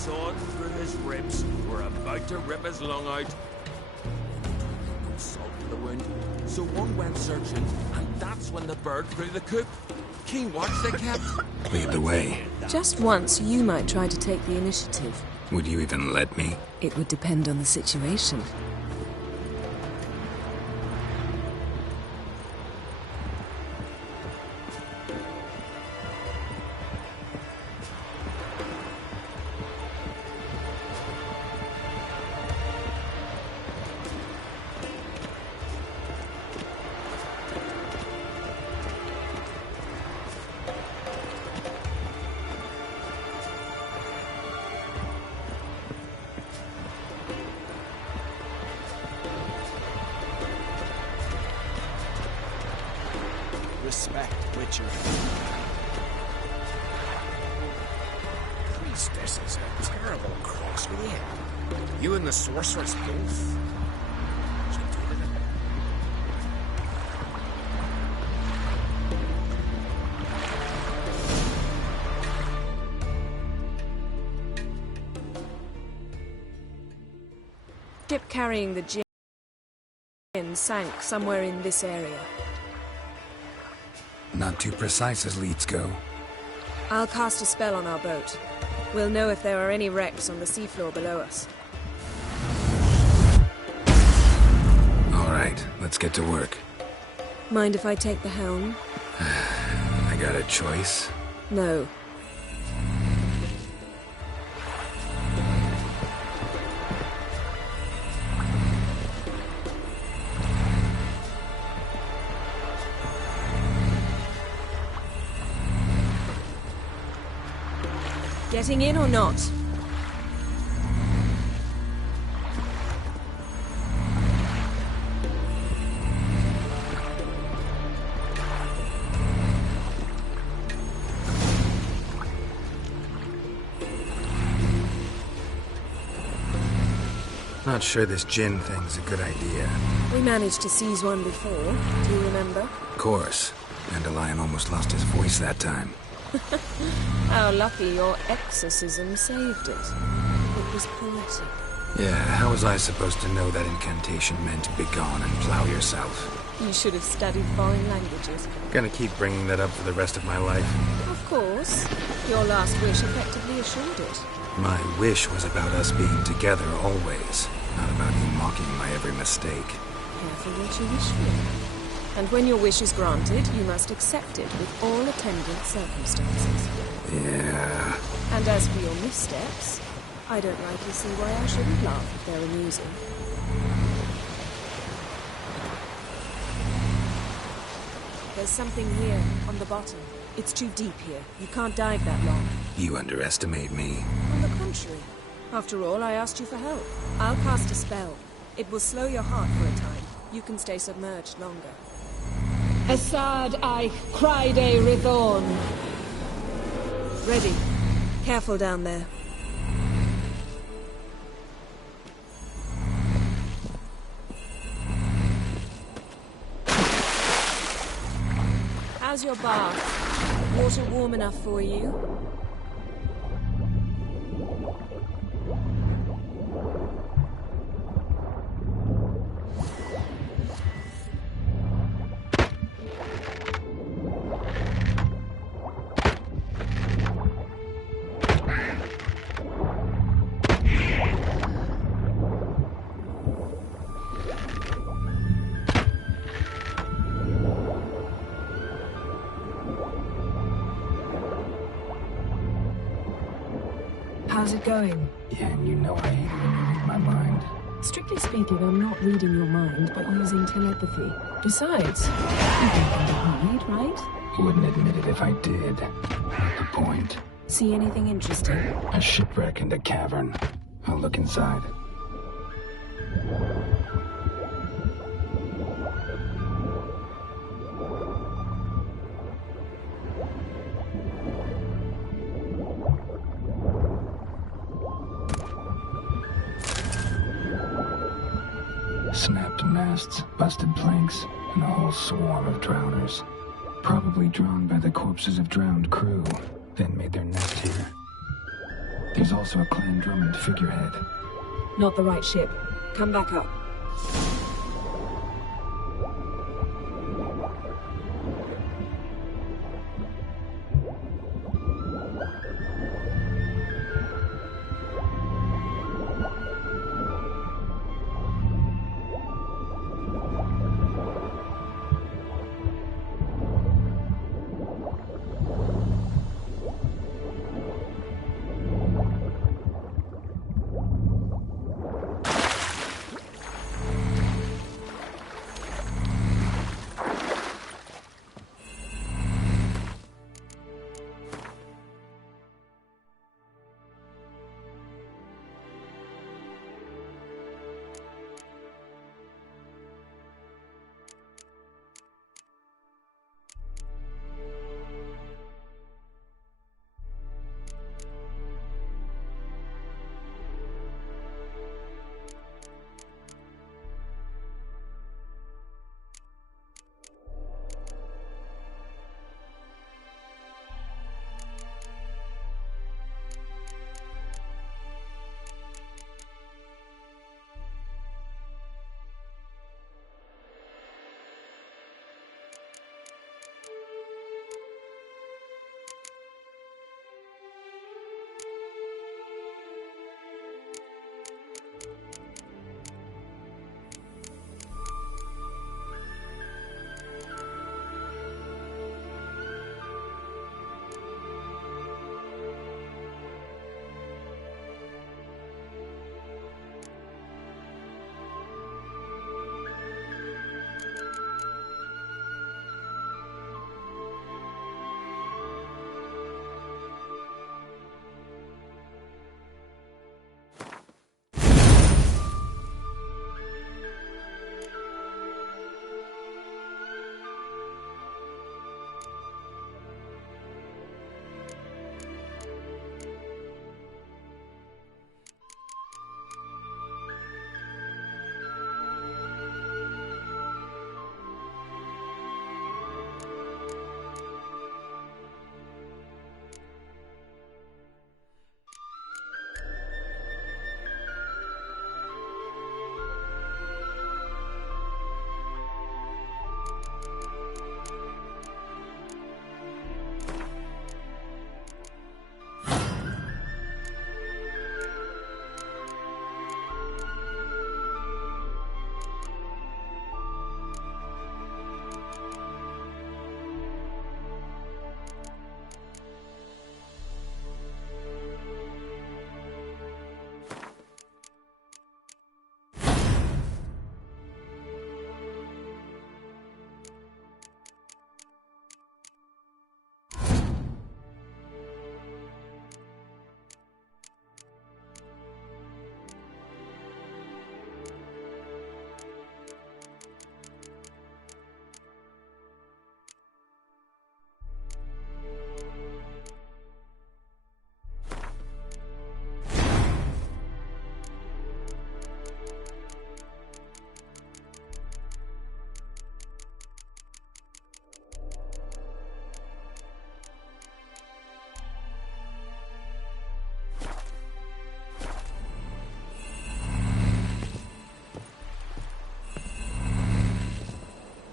sawed through his ribs, were about to rip his lung out. No salt in the wound, so one went searching, and that's when the bird flew the coop. Keen watch they kept. Lead the way. Just once, you might try to take the initiative. Would you even let me? It would depend on the situation. Respect, Witcher. Priestess is a terrible cross with you. You and the sorceress both. Ship carrying the gin sank somewhere in this area. Not too precise as leads go. I'll cast a spell on our boat. We'll know if there are any wrecks on the seafloor below us. All right, let's get to work. Mind if I take the helm? I got a choice? No. Getting in or not? Not sure this gin thing's a good idea. We managed to seize one before. Do you remember? Of course. Dandelion almost lost his voice that time. How lucky your exorcism saved it. It was poetic. Yeah, how was I supposed to know that incantation meant begone and plow yourself? You should have studied foreign languages. Gonna keep bringing that up for the rest of my life. Of course. Your last wish effectively assured it. My wish was about us being together always, not about you mocking my every mistake. Careful what you wish for. And when your wish is granted, you must accept it with all attendant circumstances. Yeah. And as for your missteps, I don't rightly see why I shouldn't laugh if they're amusing. There's something here, on the bottom. It's too deep here. You can't dive that long. You underestimate me. On the contrary. After all, I asked you for help. I'll cast a spell. It will slow your heart for a time. You can stay submerged longer. Assad Eich Cryde Rithorn. Ready. Careful down there. How's your bath? Water warm enough for you? How's it going? Yeah, and you know I hate it when you read my mind. Strictly speaking, I'm not reading your mind, but using telepathy. Besides, you've nothing to hide, right? Wouldn't admit it if I did. Not the point. See anything interesting? A shipwreck and a cavern. I'll look inside. Snapped masts, busted planks, and a whole swarm of drowners. Probably drawn by the corpses of drowned crew, then made their nest here. There's also a Clan Drummond figurehead. Not the right ship. Come back up.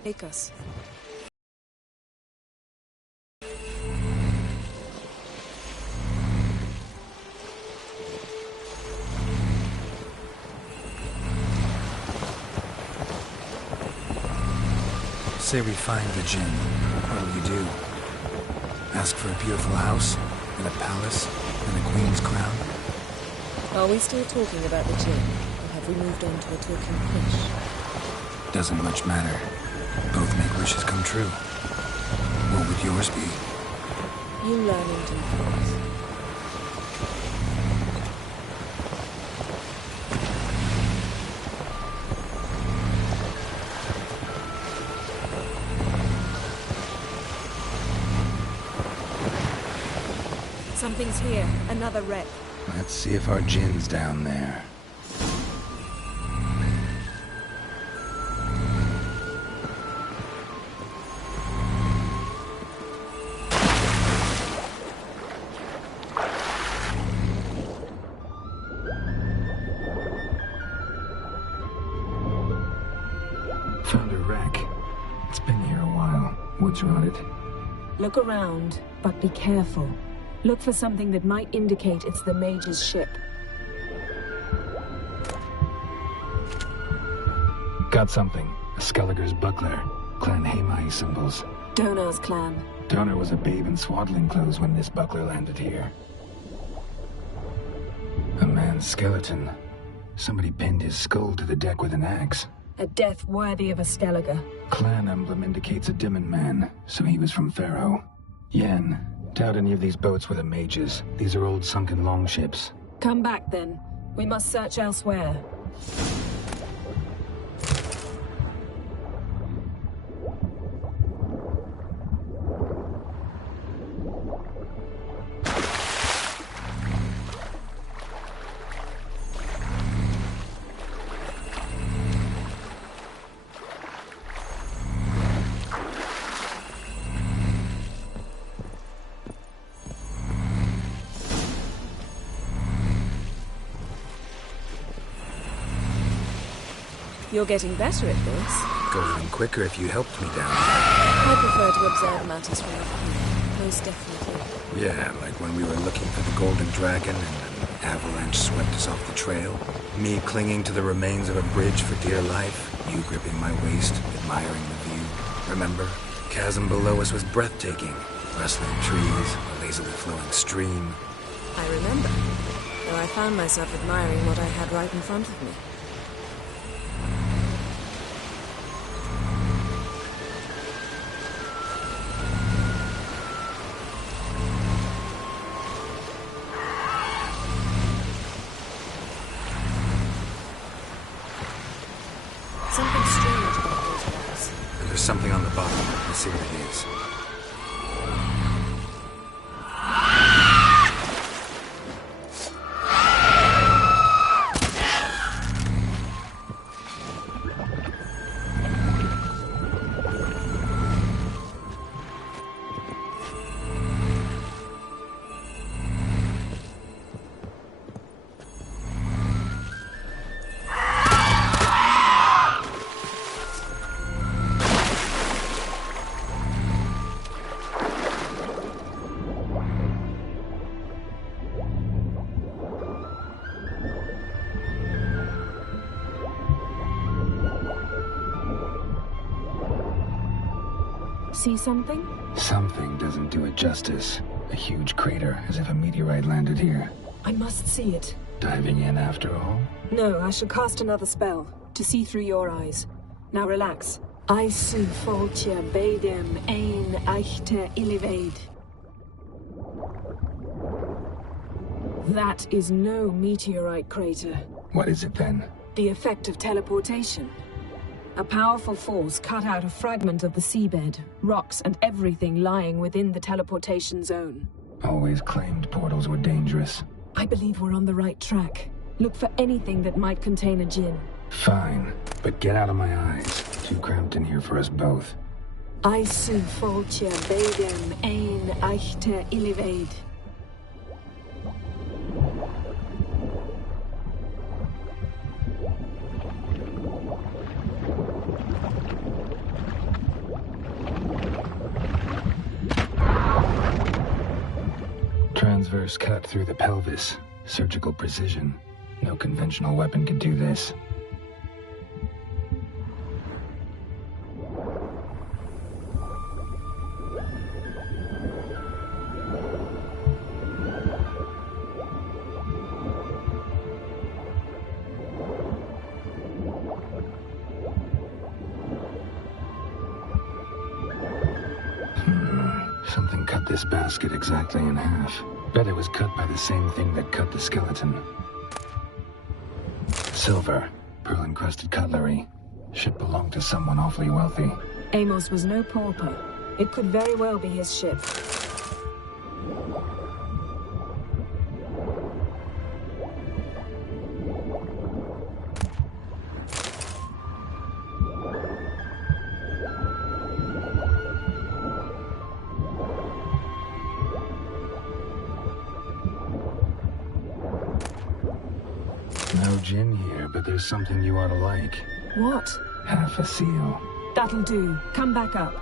Take us. Say we find the Jinn. What will you do? Ask for a beautiful house, and a palace, and a queen's crown? Are we still talking about the Jinn, or have we moved on to a talking fish? Doesn't much matter. Both make wishes come true. What would yours be? You learn in due course. Something's here. Another wreck. Let's see if our Jinn's down there. What's on it? Look around, but be careful. Look for something that might indicate it's the mage's ship. Got something. A Skelliger's buckler. Clan Hamai symbols. Donar's clan. Donar was a babe in swaddling clothes when this buckler landed here. A man's skeleton. Somebody pinned his skull to the deck with an axe. A death worthy of a Skelliger. Clan emblem indicates a Dimon man, so he was from Pharaoh. Yen, doubt any of these boats were the mages. These are old sunken longships. Come back then. We must search elsewhere. You're getting better at this. Go even quicker if you helped me down. I prefer to observe matters from up here. Most definitely. Yeah, like when we were looking for the Golden Dragon and an avalanche swept us off the trail. Me clinging to the remains of a bridge for dear life. You gripping my waist, admiring the view. Remember? Chasm below us was breathtaking. Rustling trees, a lazily flowing stream. I remember. Though I found myself admiring what I had right in front of me. Something strange about those walls. And there's something on the bottom. Let's see what it is. See something? Something doesn't do it justice. A huge crater, as if a meteorite landed here. I must see it. Diving in after all? No, I shall cast another spell, to see through your eyes. Now relax. I su foltje bedem ein echte illiveid. That is no meteorite crater. What is it then? The effect of teleportation. A powerful force cut out a fragment of the seabed, rocks and everything lying within the teleportation zone. Always claimed portals were dangerous. I believe we're on the right track. Look for anything that might contain a djinn. Fine, but get out of my eyes. Too cramped in here for us both. I su foltje bedem ein echte illiveid. Transverse cut through the pelvis. Surgical precision. No conventional weapon could do this. Something cut this basket exactly in half. Bet it was cut by the same thing that cut the skeleton. Silver, pearl-encrusted cutlery. Should belong to someone awfully wealthy. Amos was no pauper. It could very well be his ship. No gin here, but there's something you ought to like. What? Half a seal. That'll do. Come back up.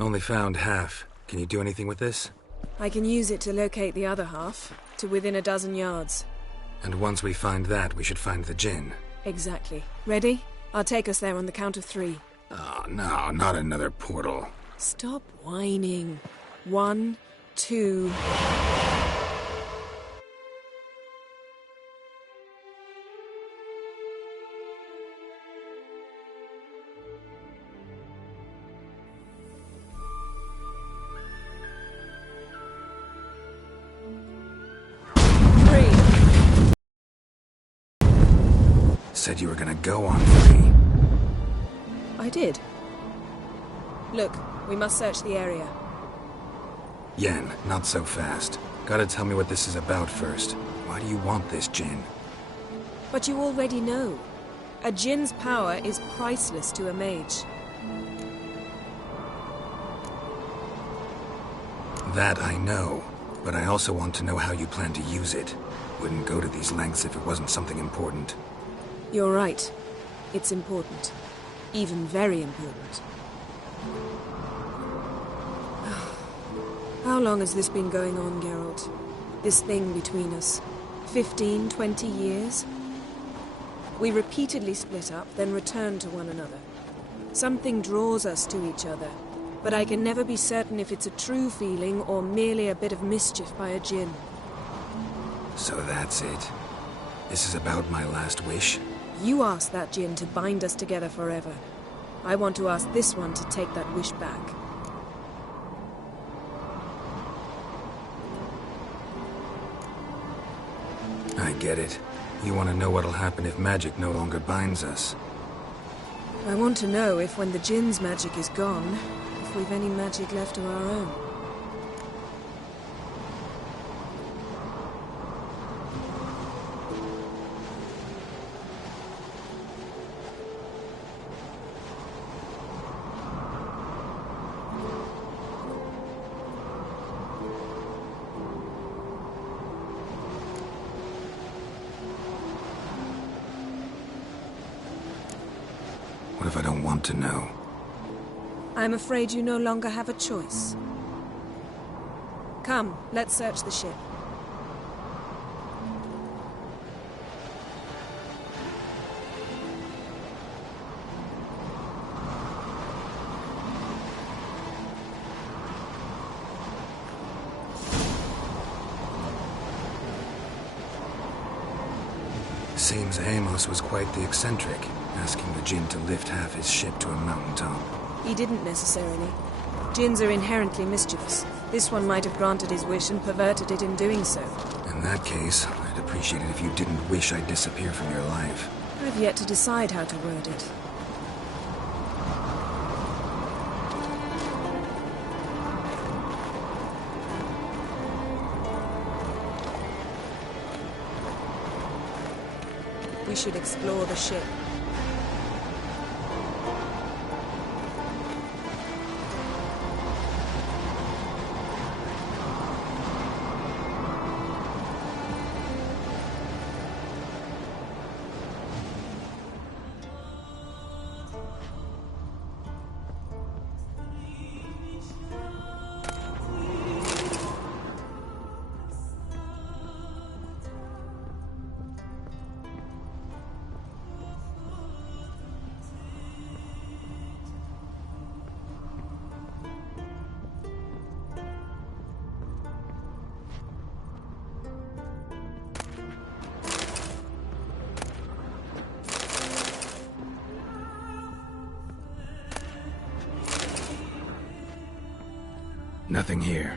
Only found half. Can you do anything with this? I can use it to locate the other half, to within a dozen yards. And once we find that, we should find the Jinn. Exactly. Ready? I'll take us there on the count of 3. Oh, no, not another portal. Stop whining. 1, 2... Said you were gonna go on 3. I did. Look, we must search the area. Yen, not so fast. Gotta tell me what this is about first. Why do you want this Jinn? But you already know. A Jinn's power is priceless to a mage. That I know, but I also want to know how you plan to use it. Wouldn't go to these lengths if it wasn't something important. You're right. It's important. Even very important. How long has this been going on, Geralt? This thing between us? 15, 20 years? We repeatedly split up, then return to one another. Something draws us to each other, but I can never be certain if it's a true feeling or merely a bit of mischief by a Jinn. So that's it. This is about my last wish? You asked that Jinn to bind us together forever. I want to ask this one to take that wish back. I get it. You want to know what'll happen if magic no longer binds us. I want to know if when the Jinn's magic is gone, if we've any magic left of our own. What if I don't want to know? I'm afraid you no longer have a choice. Come, let's search the ship. Seems Amos was quite the eccentric, asking the Jinn to lift half his ship to a mountaintop. He didn't necessarily. Jinns are inherently mischievous. This one might have granted his wish and perverted it in doing so. In that case, I'd appreciate it if you didn't wish I'd disappear from your life. I've yet to decide how to word it. We should explore the ship. Nothing here.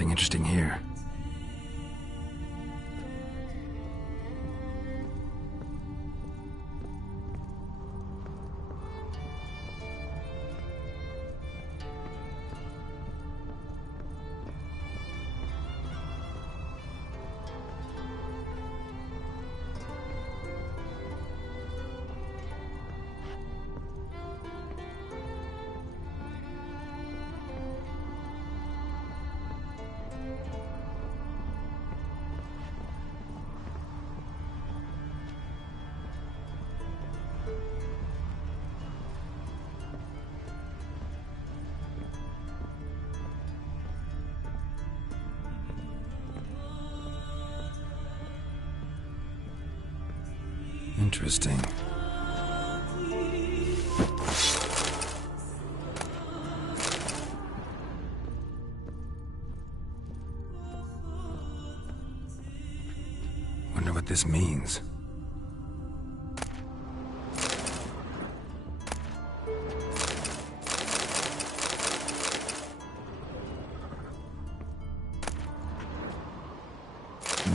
Nothing interesting here. Interesting. Wonder what this means.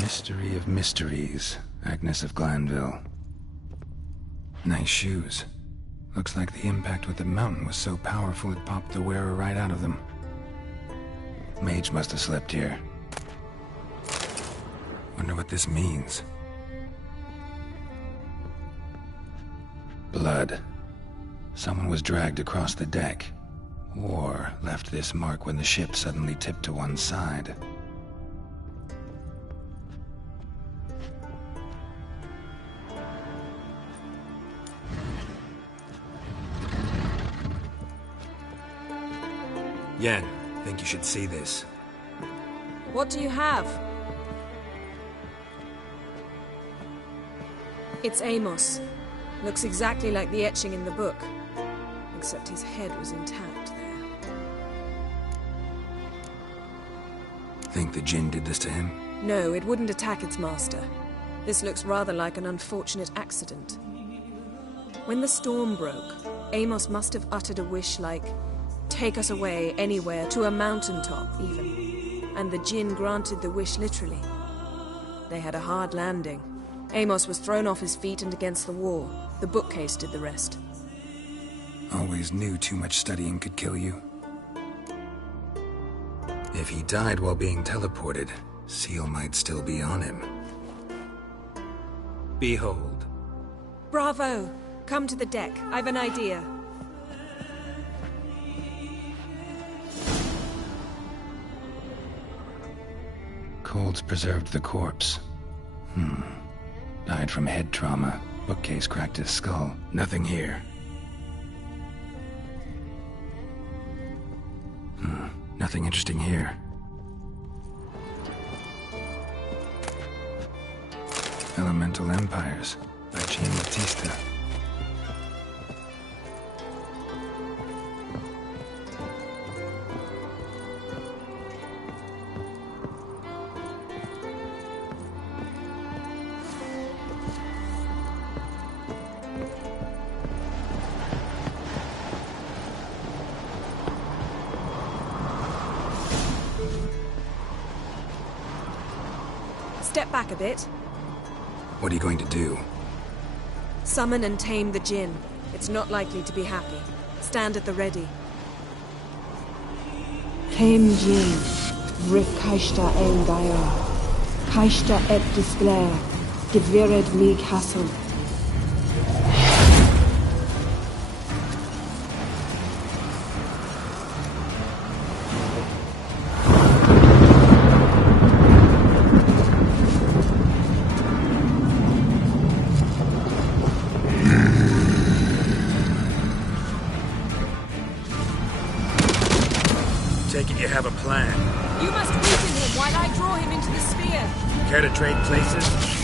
Mystery of mysteries, Agnes of Glanville. Nice shoes. Looks like the impact with the mountain was so powerful it popped the wearer right out of them. Mage must have slept here. Wonder what this means. Blood. Someone was dragged across the deck, or left this mark when the ship suddenly tipped to one side. Yen, think you should see this. What do you have? It's Amos. Looks exactly like the etching in the book. Except his head was intact there. Think the Jinn did this to him? No, it wouldn't attack its master. This looks rather like an unfortunate accident. When the storm broke, Amos must have uttered a wish like, "Take us away, anywhere, to a mountaintop, even." And the Jinn granted the wish literally. They had a hard landing. Amos was thrown off his feet and against the wall. The bookcase did the rest. Always knew too much studying could kill you. If he died while being teleported, Seal might still be on him. Behold. Bravo! Come to the deck. I've an idea. Colds preserved the corpse. Died from head trauma. Bookcase cracked his skull. Nothing here. Nothing interesting here. Elemental Empires by Jean Batista. Step back a bit. What are you going to do? Summon and tame the Jinn. It's not likely to be happy. Stand at the ready. Tame Jinn, Rif Kaishta ein Gaia, Kaishta et Displair, Gevired mig Hassel. Take it you have a plan. You must weaken him while I draw him into the sphere. Care to trade places?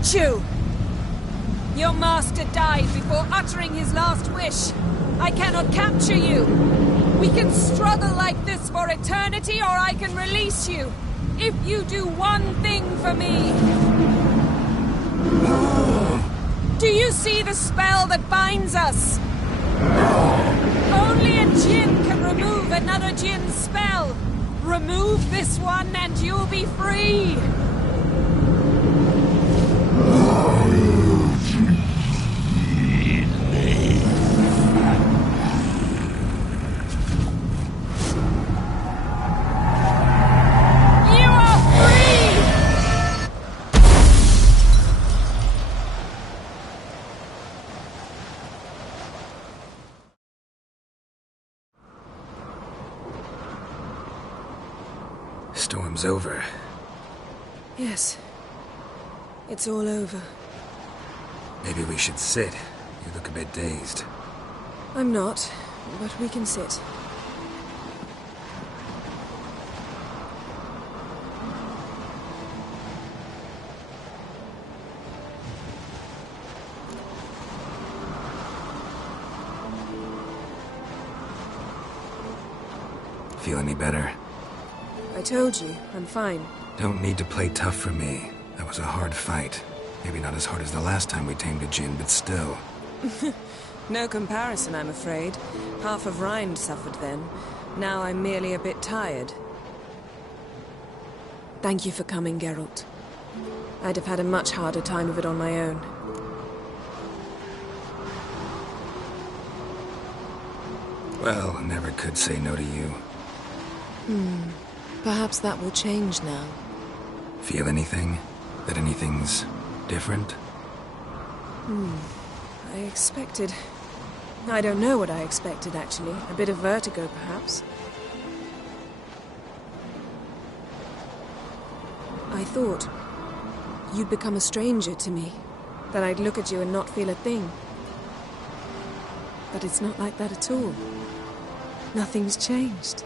got you! Your master died before uttering his last wish. I cannot capture you. We can struggle like this for eternity, or I can release you. If you do one thing for me. Do you see the spell that binds us? Only a djinn can remove another djinn's spell. Remove this one and you'll be free. Storm's over. Yes. It's all over. Maybe we should sit. You look a bit dazed. I'm not, but we can sit. Feel any better? I told you, I'm fine. Don't need to play tough for me. That was a hard fight. Maybe not as hard as the last time we tamed a djinn, but still. No comparison, I'm afraid. Half of Rind suffered then. Now I'm merely a bit tired. Thank you for coming, Geralt. I'd have had a much harder time of it on my own. Well, never could say no to you. Perhaps that will change now. Feel anything? That anything's different? I expected... I don't know what I expected, actually. A bit of vertigo, perhaps. I thought you'd become a stranger to me. That I'd look at you and not feel a thing. But it's not like that at all. Nothing's changed.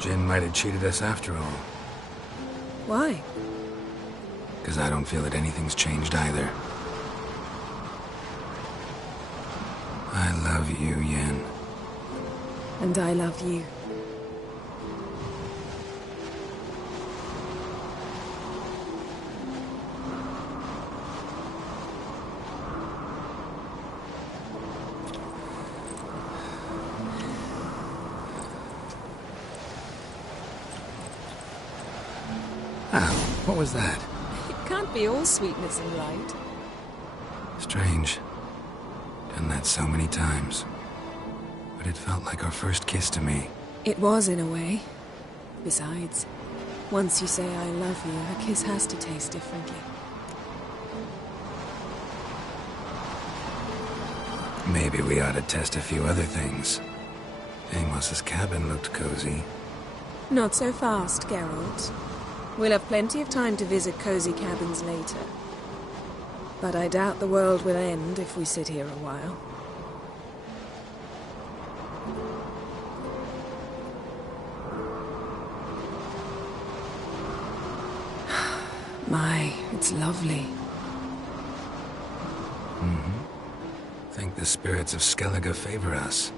Jinn might have cheated us after all. Why? Because I don't feel that anything's changed either. I love you, Yen. And I love you. What was that? It can't be all sweetness and light. Strange. Done that so many times. But it felt like our first kiss to me. It was, in a way. Besides, once you say I love you, a kiss has to taste differently. Maybe we ought to test a few other things. Amos's cabin looked cozy. Not so fast, Geralt. We'll have plenty of time to visit cozy cabins later. But I doubt the world will end if we sit here a while. My, it's lovely. Think the spirits of Skellige favor us.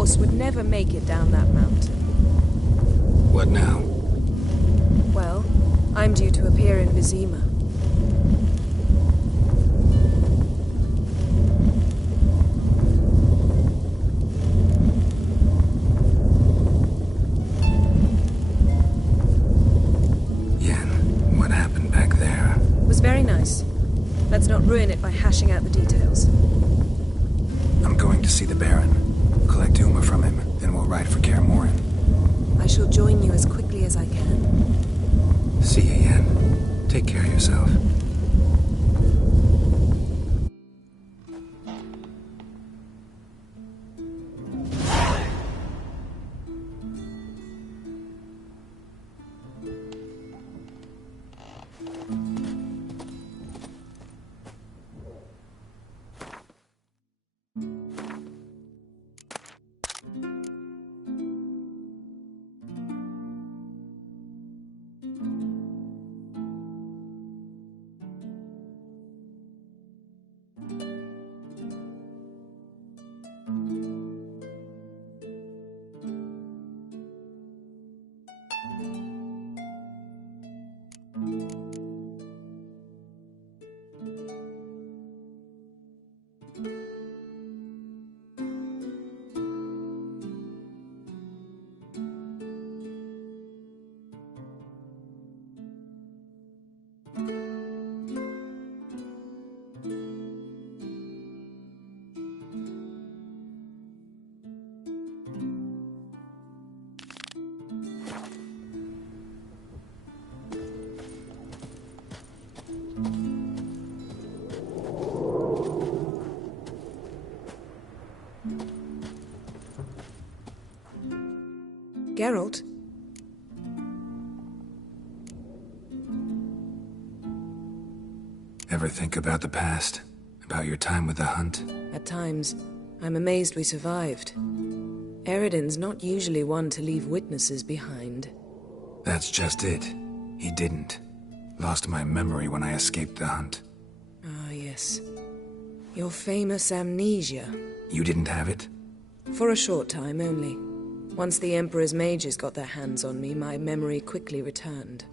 force would never make it down that mountain. What now? Well, I'm due to appear in Vizima. Yen, what happened back there? It was very nice. Let's not ruin it by hashing out the details. I'm going to see the Baron. Collect Uma from him, then we'll ride for Kaer Morhen. I shall join you as quickly as I can. See you, Yen. Take care of yourself. Geralt? Ever think about the past? About your time with the Hunt? At times, I'm amazed we survived. Eredin's not usually one to leave witnesses behind. That's just it. He didn't. Lost my memory when I escaped the Hunt. Ah, yes. Your famous amnesia. You didn't have it? For a short time only. Once the Emperor's mages got their hands on me, my memory quickly returned.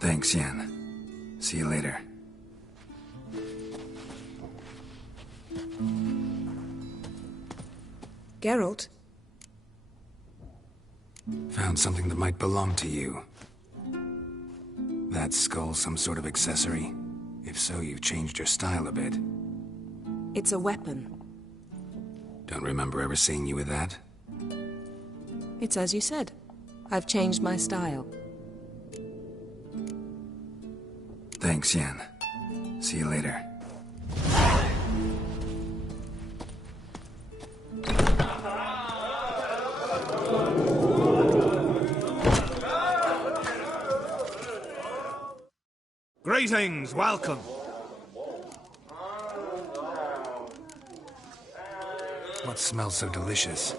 Thanks, Yen. See you later. Geralt? Found something that might belong to you. That skull some sort of accessory? If so, you've changed your style a bit. It's a weapon. Don't remember ever seeing you with that? It's as you said. I've changed my style. Thanks, Yen. See you later. Greetings, welcome. What smells so delicious?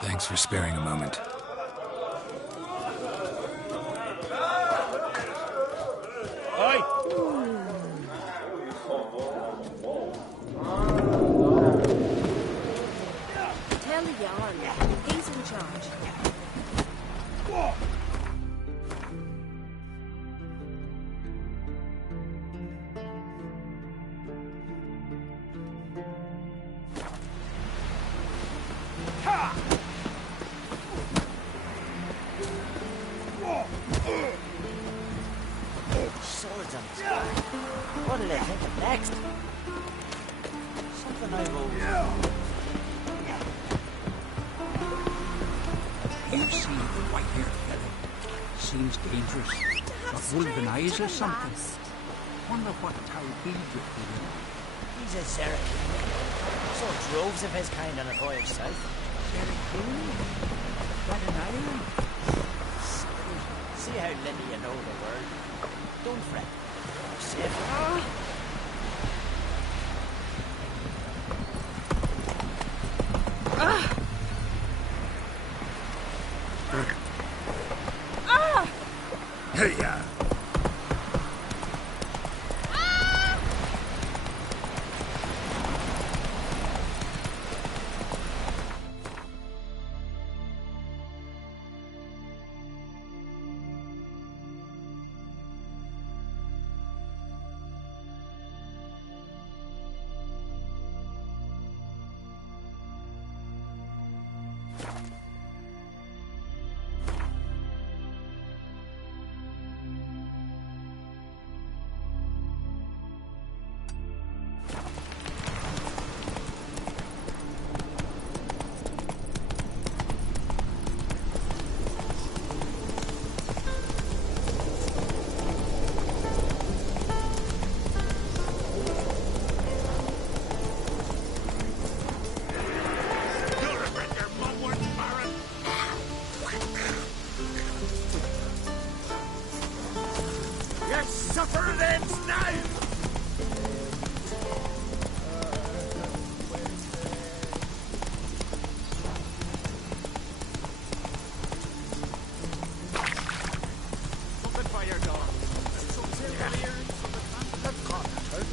Thanks for sparing a moment. Tell Jan. He's in charge. Swords on his back. What'll they think of next? Something I've always... You see the white-haired fellow. Seems dangerous. Got wolven eyes or something. Wonder what town he'd with him. He's a Zerek. Saw droves of his kind on a voyage south. Zerek? That an island? See how little you know the world. Don't fret. You're safe. Hey, ya! Suffer it ends now! Something by your door. Something here. Let's call it.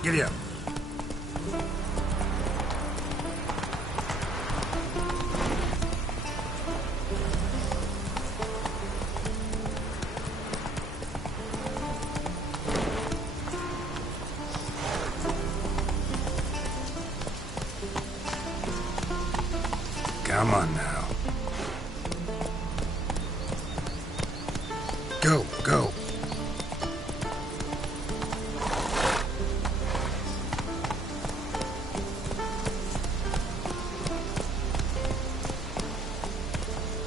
Giddy up. Come on now. Go, go.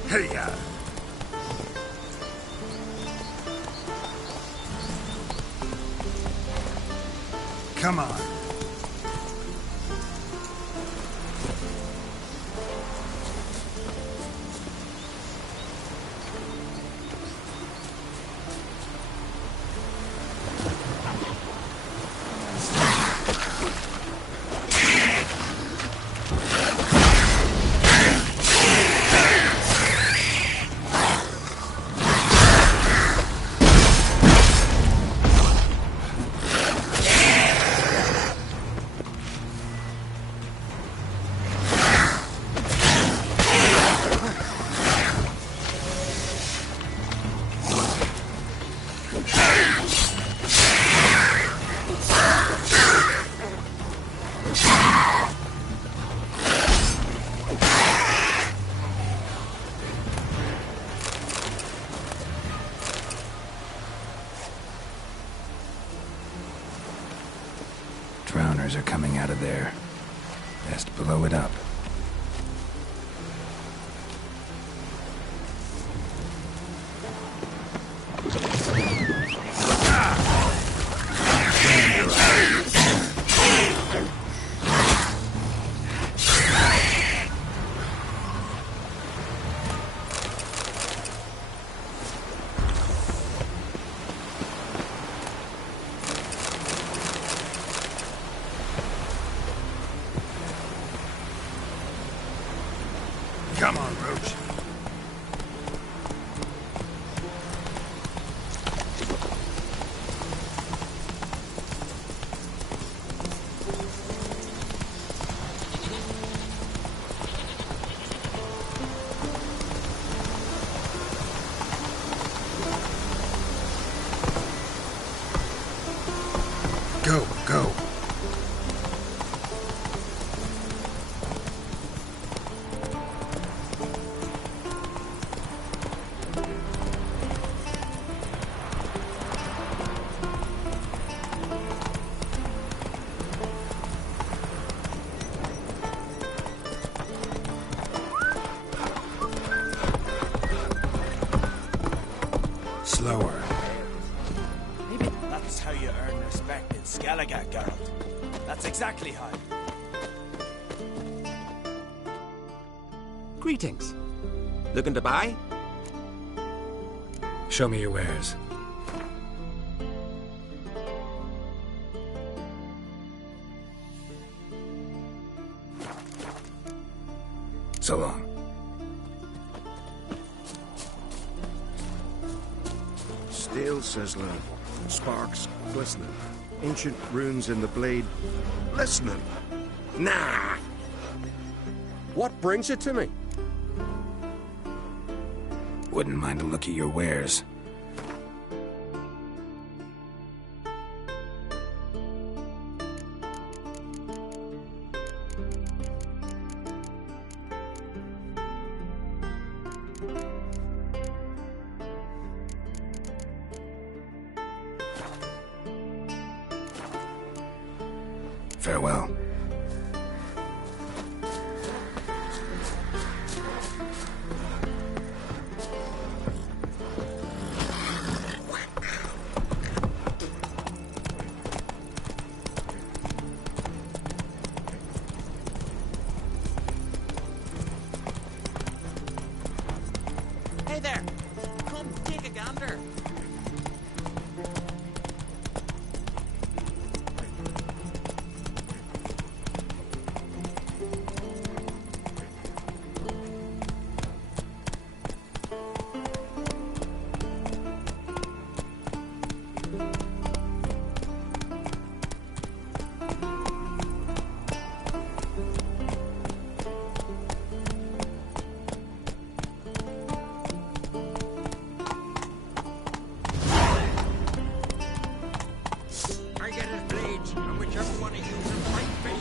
Hey-ya! Come on. spawners are coming out of there. Best blow it up. Come on, Roach. Go, go. Slower. Maybe that's how you earn respect in Skellige, Geralt. That's exactly how. Greetings. Looking to buy? Show me your wares. So long. Steel sizzling, sparks glistening, ancient runes in the blade listening. Nah! What brings you to me? Wouldn't mind a look at your wares. Farewell. Hey there! Come take a gander. I get his blades, and whichever one he uses, right face.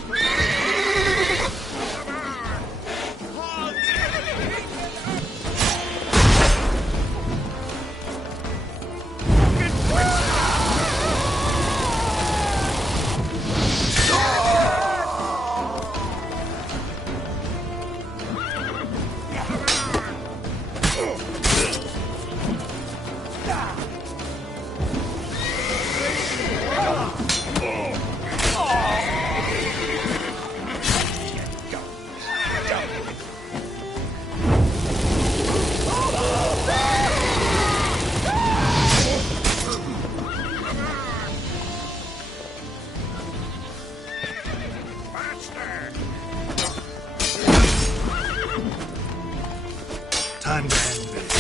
Time to end this.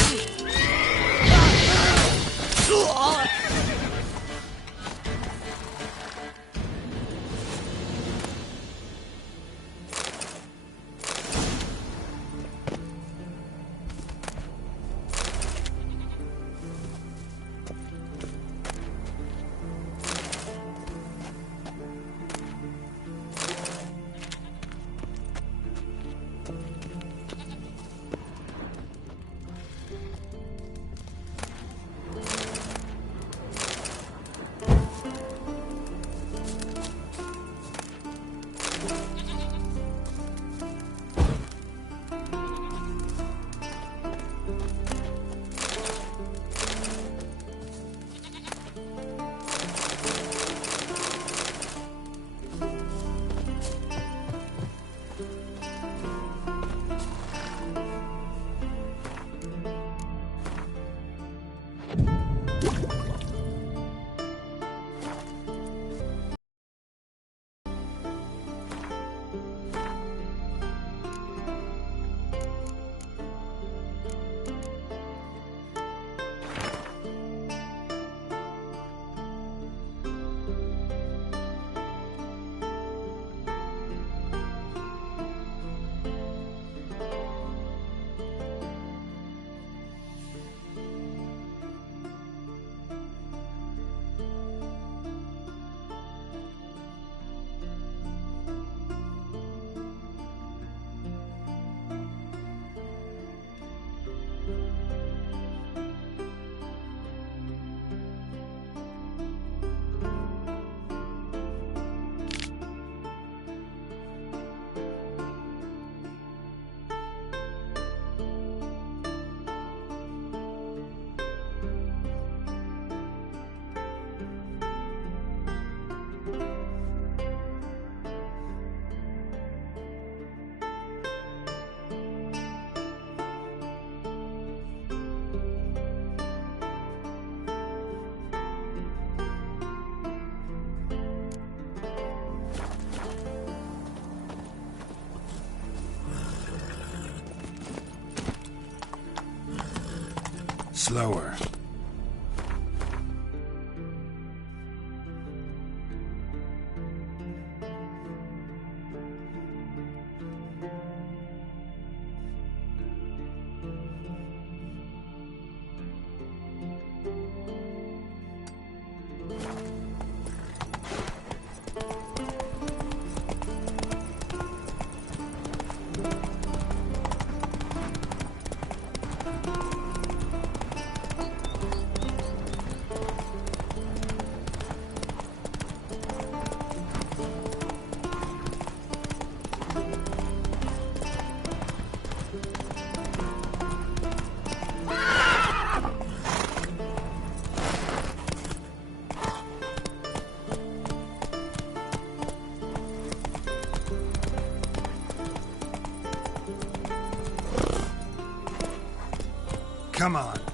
slower. Come on.